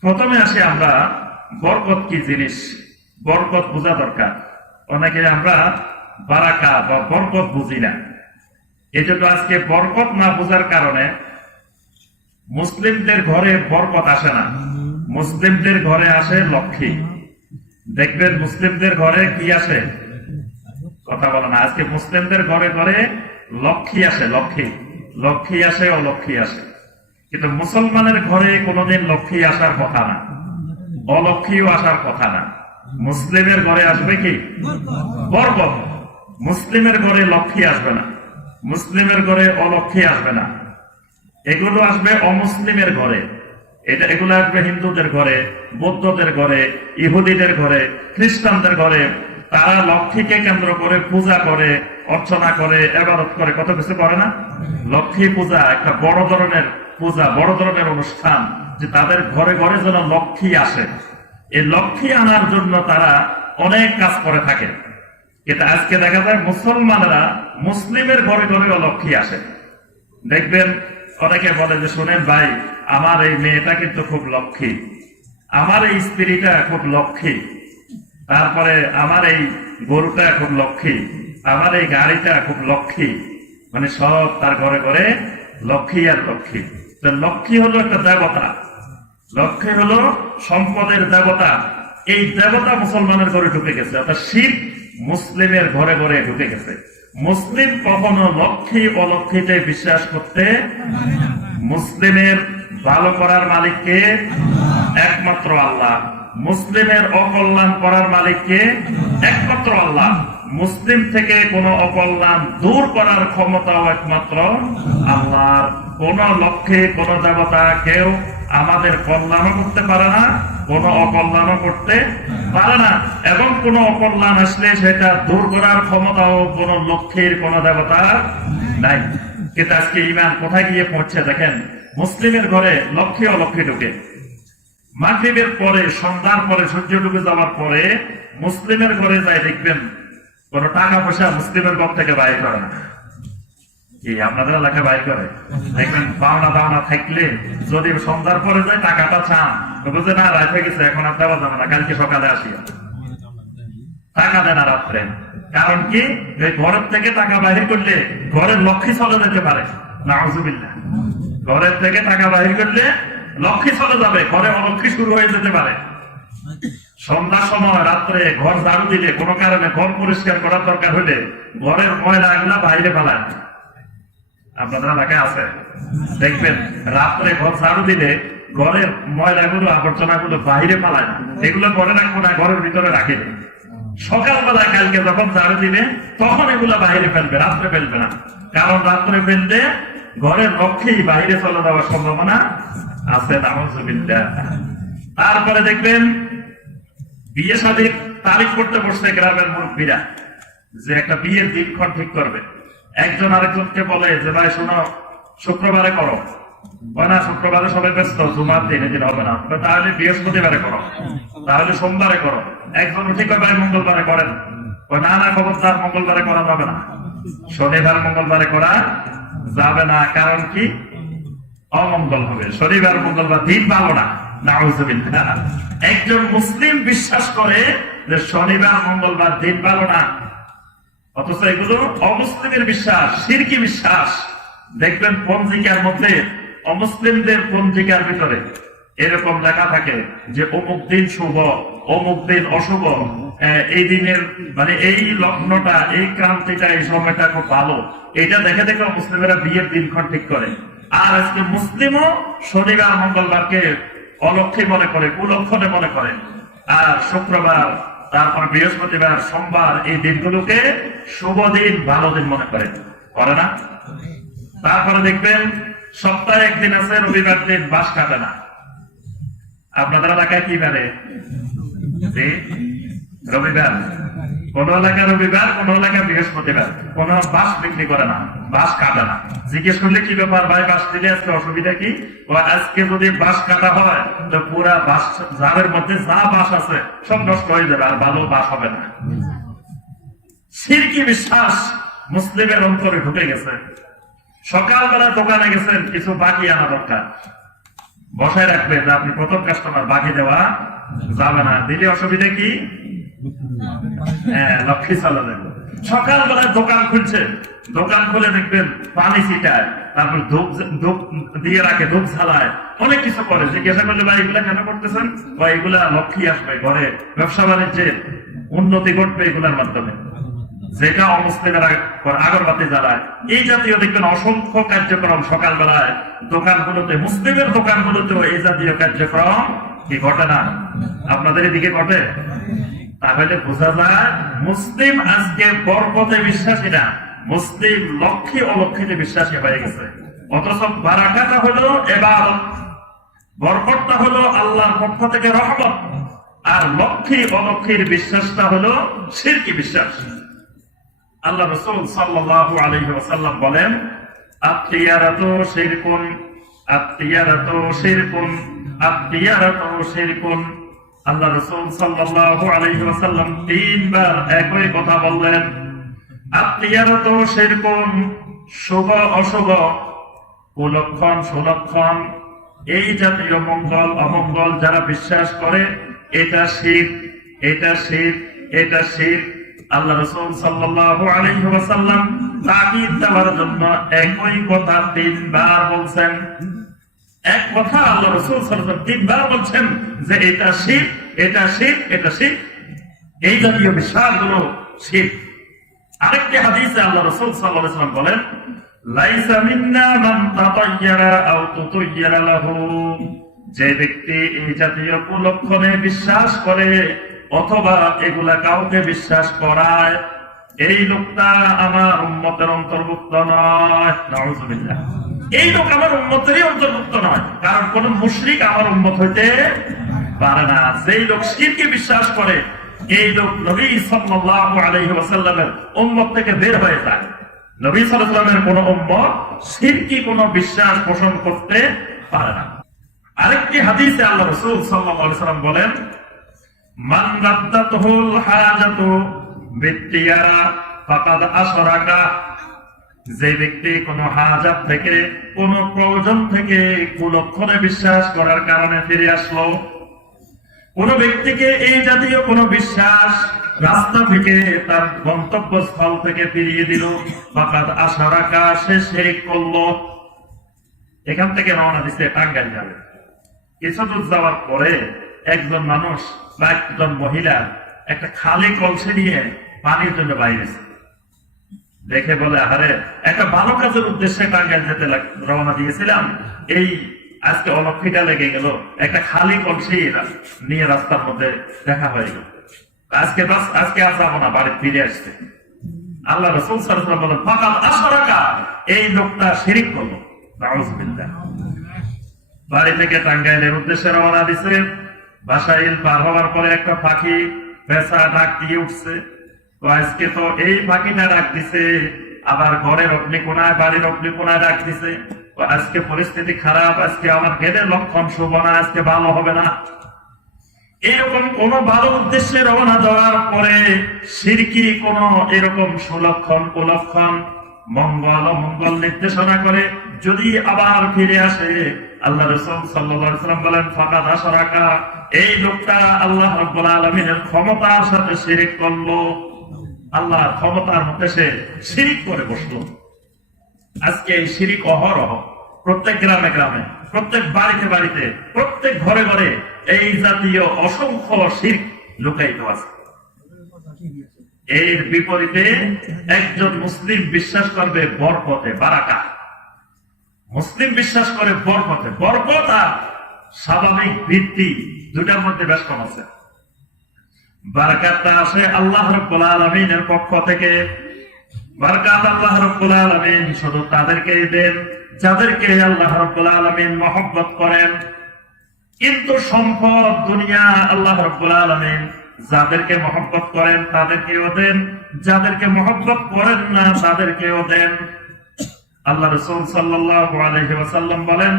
প্রথমে আসি আমরা, বরকত কি জিনিস? বরকত বোঝা দরকার। অনেকে আমরা বারাকা বা বরকত বুঝি না। এই জন্য আজকে বরকত না বোঝার কারণে মুসলিমদের ঘরে বরকত আসে না। মুসলিমদের ঘরে আসে লক্ষ্মী। দেখবেন মুসলিমদের ঘরে কি আসে? কথা বলে না। আজকে মুসলিমদের ঘরে ঘরে লক্ষ্মী আসে, লক্ষ্মী। লক্ষ্মী আসে ও লক্ষ্মী আসে। কিন্তু মুসলমানের ঘরে কোনোদিন লক্ষ্মী আসার কথা না। অলক্ষ্মীও আসার কথা না। মুসলিমের ঘরে আসবে কি? বরকত। মুসলিমের ঘরে লক্ষ্মী আসবে না। মুসলিমের ঘরে অলক্ষ্মী আসবে না। এগুলো আসবে অমুসলিমের ঘরে। এটা এগুলো আসবে হিন্দুদের ঘরে, বৌদ্ধদের ঘরে, ইহুদিদের ঘরে, খ্রিস্টানদের ঘরে। তারা লক্ষ্মীকে কেন্দ্র করে পূজা করে, অর্চনা করে, এবাদত করে। কত কিছু করে না? লক্ষ্মী পূজা একটা বড় ধরনের পূজা, বড় ধরনের অনুষ্ঠান যে তাদের ঘরে ঘরে যেন লক্ষ্মী আসে। এই লক্ষ্মী আনার জন্য তারা অনেক কাজ করে থাকে। এটা আজকে দেখা যায় মুসলমানরা মুসলিমের ঘরে ঘরে লক্ষ্মী আসে। দেখবেন অনেকে বলে যে, শোনেন ভাই, আমার এই মেয়েটা কিন্তু খুব লক্ষ্মী। আমার এই স্ত্রীটা খুব লক্ষ্মী। তারপরে আমার এই গরুটা খুব লক্ষ্মী। আমার এই গাড়িটা খুব লক্ষ্মী। মানে সব তার ঘরে ঘরে লক্ষ্মী আর লক্ষ্মী। লক্ষ্মী হলো একটা দেবতা। লক্ষ্মী হলো সম্পদের দেবতা। এই দেবতা মুসলমানের ঘরে ঢুকে গেছে, অর্থাৎ শিব মুসলিমের ঘরে ঘরে ঢুকে গেছে। মুসলিম কখনো লক্ষ্মী অলক্ষ্মীতে বিশ্বাস করতে মুসলিমের ভালো করার মালিককে একমাত্র আল্লাহ। মুসলিমের অকল্যাণ করার মালিককে একমাত্র আল্লাহ। মুসলিম থেকে কোন অকল্যাণ দূর করার ক্ষমতাও একমাত্র আল্লাহর। কোন লক্ষ্যে, কোন দেবতা কেউ আমাদের কল্যাণও করতে পারে না, কোন অকল্যাণও করতে পারে না। এবং কোন অকল্যাণ আসলে সেটা দূর করার ক্ষমতাও কোন লক্ষ্যের কোন দেবতা নাই। কিন্তু আজকে ইমান কোথায় গিয়ে পৌঁছে দেখেন? মুসলিমের ঘরে লক্ষ্যে অলক্ষ্মী ঢুকে। মাগরীবের পরে, সন্ধ্যার পরে সূর্য ডুবে যাওয়ার পরে মুসলিমের ঘরে যায় দেখবেন কোন টাকা পয়সা মুসলিমের ঘর থেকে করে না। কি, আপনাদের বাইর করে? দেখবেন পাওনা থাকলে যদি সন্ধ্যার পরে যায়, টাকাটা চান। বুঝে না গেছে, এখন আর দেওয়া যাবে না, কালকে সকালে আসিয়া। টাকা দেয় না রাত্রে। কারণ কি? ঘরের থেকে টাকা বাহির করলে ঘরের লক্ষ্মী চলে যেতে পারে। নাউজুবিল্লাহ। ঘরের থেকে টাকা বাহির করলে লক্ষ্মী চলে যাবে, ঘরে অলক্ষ্মী শুরু হয়ে যেতে পারে। সন্ধ্যার সময় রাত্রে ঘর ঝাড়ু দিলে, কোনো কারণে ঘর পরিষ্কার করার দরকার হলে ঘরের ময়লা এগুলা বাইরে ফেলায়। আপনাদের এলাকায় আছে। দেখবেন, রাত্রে ঘর ঝাড়ু দিলে ঘরের ময়লাগুলো, আবর্জনাগুলো বাইরে ফেলায়। এগুলো ঘরে রাখব না, ঘরের ভিতরে রাখে। সকালবেলা কালকে যখন ঝাড়ু দিবে তখন এগুলো বাইরে ফেলবে, রাত্রে ফেলবে না। কারণ রাত্রে ফেললে ঘরের লক্ষ্যেই বাইরে চলে যাওয়ার সম্ভাবনা আছে তারপরে দেখবেন বিয়ে শাদীর তারিখ করতে বসছে গ্রামের মুরব্বীরা যে একটা বিয়ের দিনক্ষণ ঠিক করবে। একজন আরেকজনকে বলে যে, ভাই, শোনো, শুক্রবারে করো। না, শুক্রবারে সবাই ব্যস্ত, জুমার দিন, এদিন হবে না। তাহলে বৃহস্পতিবারে করো। তাহলে সোমবারে করো। একজন উঠে কয়, ভাই, মঙ্গলবারে করেন। না না, খবরদার, মঙ্গলবারে করা যাবে না। শনিবার, মঙ্গলবারে করা যাবে না। কারণ কি? অমঙ্গল হবে। শনিবার, মঙ্গলবার দিন ভালো না। একজন মুসলিম বিশ্বাস করে যে শনিবার, মঙ্গলবার দিন ভালো না। অথচ এগুলো অমুসলিমের বিশ্বাস, সিরকি বিশ্বাস। দেখবেন পঞ্জিকার মধ্যে, অমুসলিমদের পঞ্জিকার ভিতরে এরকম লেখা থাকে যে, অমুক দিন শুভ, অমুক দিন অশুভ। এই দিনের মানে এই লগ্নটা, এই ক্রান্তিটা, এই সময়টা খুব ভালো। এটা দেখে দেখে মুসলিমেরা বিয়ের দিনক্ষণ ঠিক করে। আর আজকে মুসলিমও শনিবার, মঙ্গলবারকে অলক্ষী মনে করে, কুলক্ষণে মনে করে। আর শুক্রবার, তারপর বৃহস্পতিবার, সোমবার এই দিনগুলোকে শুভ দিন, ভালো দিন মনে করে। করে না? তারপরে দেখবেন, সপ্তাহে একদিন আছে, রবিবার দিন বাস কাটে না। আপনাদের এলাকায় কি বারে রবিবার। কোন এলাকা রবিবার, কোন এলাকা বৃহস্পতিবার। কোন বাস বিক্রি করে না। বাস কাটে। না জিজ্ঞেস করলে কি ব্যাপার ভাই বাস দিলে আজকে অসুবিধা কি? ও আজকে যদি বাস কাটা হয়, তো পুরা বাস জারের মধ্যে যা বাস আছে, সব নষ্ট হয়ে যাবে আর ভালো বাস হবে না। সিরকি বিশ্বাস মুসলিমের অন্তরে ঢুকে গেছে। সকালবেলা দোকানে গেছেন, কিছু বাকি আনা দরকার। বসায় রাখবে যে আপনি প্রথম কাস্টমার বাকি দেওয়া যাবে না। দিলে অসুবিধা কি? হ্যাঁ লক্ষ্মী চালা দেবে সকালবেলায় দোকান খুলছে। দোকান খুলে দেখবেন পানি ছিটায় তারপর ধূপ ধূপ দিয়ে রাখে ধূপ ঝালায়। অনেক কিছু করে। জিজ্ঞাসা করলে ভাই এগুলা কেন করতেছেন? বা এগুলা লক্ষ্মী আসবে ঘরে। ব্যবসা বাণিজ্যের উন্নতি ঘটবে এগুলার মাধ্যমে। যেটা করে, আগরবাতি জ্বালায়। এই জাতীয় দেখবেন অসংখ্য কার্যক্রম সকালবেলায়। দোকানগুলোতে মুসলিমের দোকানগুলোতেও এই জাতীয় কার্যক্রম কি ঘটে না? আপনাদের এদিকে ঘটে? তাহলে বোঝা যায় মুসলিম আজকে বরকতে বিশ্বাসী না মুসলিম লক্ষ্মী অলক্ষিতে বিশ্বাসী হয়ে গেছে। অথচ বারাকাটা হলো এবার বরকতটা হলো আল্লাহর পক্ষ থেকে রহমত, আর লক্ষ্মী অলক্ষীর বিশ্বাসটা হলো শিরকি বিশ্বাস। আল্লাহ রসুল সাল্লাল্লাহু আলাইহি ওয়াসাল্লাম বলেন আত্মীয়ারাতো শিরকুন আত্মীয়ারাতো শিরকুন আত্মীয়ারাতো শিরকুন আল্লাহ রসুল ওয়াসাল্লাম তিনবার একই কথা বললেন আত্মীয়ারাতো শিরকুন শুভ, অশুভ কুলক্ষণ, সুলক্ষণ, এই জাতীয় মঙ্গল, অমঙ্গল যারা বিশ্বাস করে, এটা শিব এটা শিব এটা শিব আল্লাহ রসুল আলাইহি ওয়াসাল্লাম তাকিদ দেওয়ার জন্য একই কথা তিনবার বলছেন এক কথা আল্লাহ রসুল তিনবার বলছেন যে এটা শিব এটা শিব এটা শিব এই জাতীয় বিশ্বাসগুলো শিব আরেকটি হাদিসে আল্লাহ রসুল ওয়াসাল্লাম বলেন যে ব্যক্তি এই জাতীয় কুলক্ষণে বিশ্বাস করে অথবা এগুলা কাউকে বিশ্বাস করায়, এই লোকটা আমার উম্মতের অন্তর্ভুক্ত নয়। এই লোক আমার উম্মতেরই অন্তর্ভুক্ত নয়। কারণ কোন মুশরিক আমার উম্মত হইতে পারে না। যেই লোক শিরকে বিশ্বাস করে, এই লোক নবী সাল্লাল্লাহু আলাইহি ওয়াসাল্লামের উম্মত থেকে বের হয়ে যায়। নবী সাল্লামের কোন উম্মত শিরকি কোন বিশ্বাস পোষণ করতে পারে না। আরেকটি হাদিসে আল্লাহ রসুল সাল্লাল্লাহু সাল্লাম বলেন, মান রাদ্দাতুহুল হাজাতু বিত্তিয়ারা, ফাকাদ আশরাকা যে ব্যক্তি কোন হাজাত থেকে, কোন প্রয়োজন থেকে কুলক্ষণে বিশ্বাস করার কারণে ফিরে আসলো। কোন ব্যক্তিকে এই জাতীয় কোন বিশ্বাস রাস্তা থেকে তার গন্তব্যস্থল থেকে ফিরিয়ে দিল ফাকাদ আশরাকা সে শিরিক করল। এখান থেকে রওনা দিচ্ছে টাঙ্গাইল যাবে। কিছু দূর যাওয়ার পরে একজন মানুষ বা একজন মহিলা একটা খালি কলসি নিয়ে পানির জন্য বাইরেছে দেখে বলে আরে একটা ভালো কাজের উদ্দেশ্যে টাঙ্গাইল যেতে রওনা দিয়েছিলাম। এই আজকে অলক্ষিটা লেগে গেল। একটা খালি কলসি নিয়ে রাস্তার মধ্যে দেখা হয়ে গেল। আজকে আজকে আর যাব না, বাড়ি ফিরে আসতে আল্লাহ রসুল সাল্লাল্লাহু বলেন, ফাকাদ আশরাকা। এই লোকটা শিরিক করল বাড়ি থেকে টাঙ্গাইলের উদ্দেশ্যে রওনা দিছে। বাসাইল পার হওয়ার পরে একটা পাখি পেশা ডাক দিয়ে উঠছে। তো আজকে তো এই পাখিটা ডাক দিছে, আবার ঘরের অগ্নি কোনায়, বাড়ির অগ্নি কোনায় ডাক দিছে। আজকে পরিস্থিতি খারাপ, আজকে আমার গেলে লক্ষণ শুভ না, আজকে ভালো হবে না। এরকম কোন ভালো উদ্দেশ্যে রওনা দেওয়ার পরে সিরকি কোন এরকম সুলক্ষণ, কুলক্ষণ, মঙ্গল মঙ্গল নির্দেশনা করে যদি আবার ফিরে আসে, আল্লাহ রসুল সাল্লাম বলেন ফাঁকা দাসরাকা এই লোকটা আল্লাহ রব্বুল আলমিনের ক্ষমতার সাথে শিরিক করল। আল্লাহর ক্ষমতার মধ্যে সে শিরিক করে বসল। আজকে এই শিরিক অহরহ প্রত্যেক গ্রামে গ্রামে, প্রত্যেক বাড়িতে বাড়িতে, প্রত্যেক ঘরে ঘরে এই জাতীয় অসংখ্য শিরিক লুকায়িত আছে। এর বিপরীতে একজন মুসলিম বিশ্বাস করবে বরকতে, বারাকা। মুসলিম বিশ্বাস করে বরকতে, বরকত আর স্বাভাবিক বৃত্তি দুটার মধ্যে বেশ কম আছে। বারাকাতটা আসে আল্লাহ রব্বুল আলমিনের পক্ষ থেকে। বারকাত আল্লাহ রব্বুল আলমিন শুধু তাদেরকে দেন, যাদেরকে আল্লাহ রব্বুল আলমিন মহব্বত করেন। কিন্তু সম্পদ দুনিয়া আল্লাহ রব্বুল আলমিন যাদেরকে মহব্বত করেন, তাদেরকেও দেন। যাদেরকে মহব্বত করেন না, তাদেরকেও দেন। আল্লাহ রসুল সাল্লাল্লাহু আলাইহি ওয়াসাল্লাম বলেন,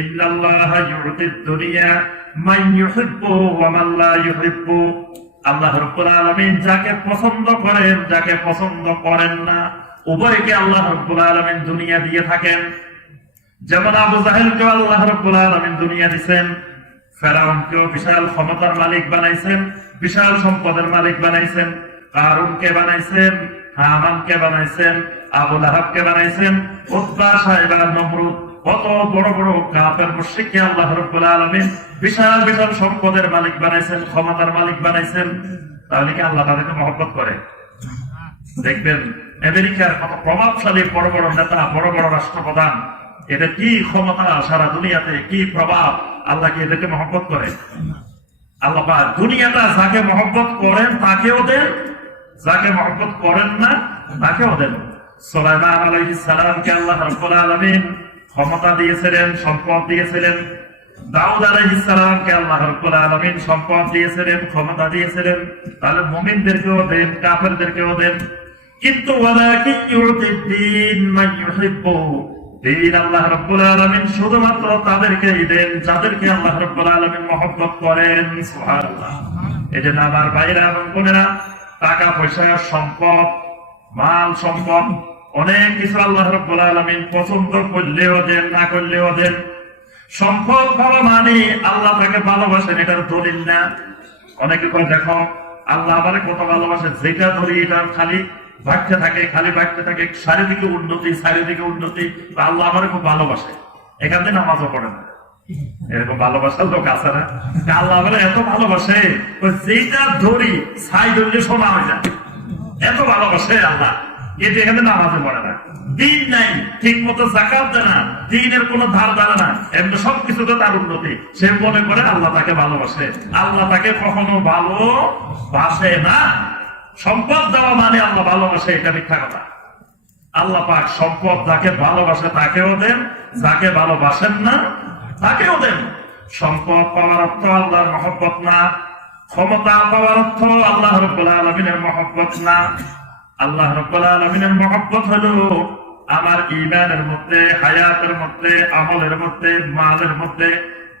ইন্নাল্লাহ ইউতিদ দুনিয়া, মান ইউহিব্বু ওয়া মান লা ইউহিব্বু। আল্লাহ রাব্বুল আলামিন যাকে পছন্দ করেন, যাকে পছন্দ করেন না, উভয়কে আল্লাহ রাব্বুল আলামিন দুনিয়া দিয়ে থাকেন। যেমন আবু জাহেলকে আল্লাহ রব্বুল আলামিন দুনিয়া দিছেন, ফেরাউনকেও বিশাল ক্ষমতার মালিক বানাইছেন, বিশাল সম্পদের মালিক বানাইছেন, কারুনকে বানাইছেন হামানকে বানাইছেন, আবু লাহাবকে বানাইছেন, উতবা সাহেবা নমরুদ, কত বড় বড় কাপের মুশরিককে আল্লাহ রব্বুল আলামিন বিশাল বিশাল সম্পদের মালিক বানাইছেন, ক্ষমতার মালিক বানাইছেন। তাহলে কি আল্লাহ তাদেরকে মহব্বত করে? দেখবেন, আমেরিকার কত প্রভাবশালী বড় বড় নেতা, বড় বড় রাষ্ট্রপ্রধান। এদের কি ক্ষমতা সারা দুনিয়াতে, কি প্রভাব? আল্লাহ কি এদেরকে মহব্বত করে? আল্লাহ দুনিয়াটা যাকে মহব্বত করেন, তাকেও দেন। যাকে মহব্বত করেন না, তাকেও দেন। সোলাইমান আলাইহিস সালামকে আল্লাহ রাব্বুল আলামিন ক্ষমতা দিয়েছিলেন, সম্পদ দিয়েছিলেন। দাউদ আল্লাহ আলামিন সম্পদ দিয়েছিলেন, ক্ষমতা দিয়েছিলেন। তাহলে মুমিনদেরকেও দেন, কাফেরদেরকেও দেন। কিন্তু মান ইউহিব্বু। আল্লাহ আলামিন শুধুমাত্র তাদেরকেই দেন, যাদেরকে আল্লাহ রাব্বুল আলামিন মহব্বত করেন। সুবহানাল্লাহ। এই জন্য আমার ভাইরা এবং বোনেরা, টাকা, পয়সা, সম্পদ, মাল, সম্পদ, অনেক কিছু আল্লাহ রাব্বুল আলামিন পছন্দ করলেও দেন, না করলেও দেন। সম্পদ পাওয়া মানে আল্লাহ তাকে ভালোবাসেন, এটার দলিল না। অনেকে করে দেখো, আল্লাহ আমারে কত ভালোবাসে, যেটা ধরি এটা খালি ভাগতে থাকে, খালি ভাগতে থাকে, চারিদিকে উন্নতি চারিদিকে উন্নতি আল্লাহ আমারে খুব ভালোবাসে। এখান থেকে নামাজও পড়ে না। এরকম ভালোবাসার লোক আছে না? আল্লাহ আমারে এত ভালোবাসে যেটা ধরি ছাই ধরলে সোনা হয়ে যায়। এত ভালোবাসে আল্লাহ, কিন্তু এখানে নামাজে পড়ে না। দিন নাই ঠিক মতো জাকাত দেয় না দিনের কোন ধার ধারে না এমনি সবকিছুতে তার উন্নতি। সে মনে করে আল্লাহ তাকে ভালোবাসে। আল্লাহ তাকে কখনো ভালোবাসে না। সম্পদ দেওয়া মানে আল্লাহ ভালোবাসে, এটা মিথ্যা কথা। আল্লাহ পাক সম্পদ যাকে ভালোবাসে তাকেও দেন, যাকে ভালোবাসেন না, তাকেও দেন। সম্পদ পাওয়ার অর্থ আল্লাহর মহব্বত না। ক্ষমতা পাওয়ার অর্থ আল্লাহ রব্বুল আলমিনের মহব্বত না। আল্লাহ রব্বুল আলমিনের মহব্বত হলো আমার ইমানের মধ্যে, হায়াতের মধ্যে, আমলের মধ্যে, মালের মধ্যে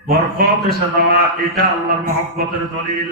বরফ এসে দেওয়া, এটা আল্লাহর মহব্বতের দলিল।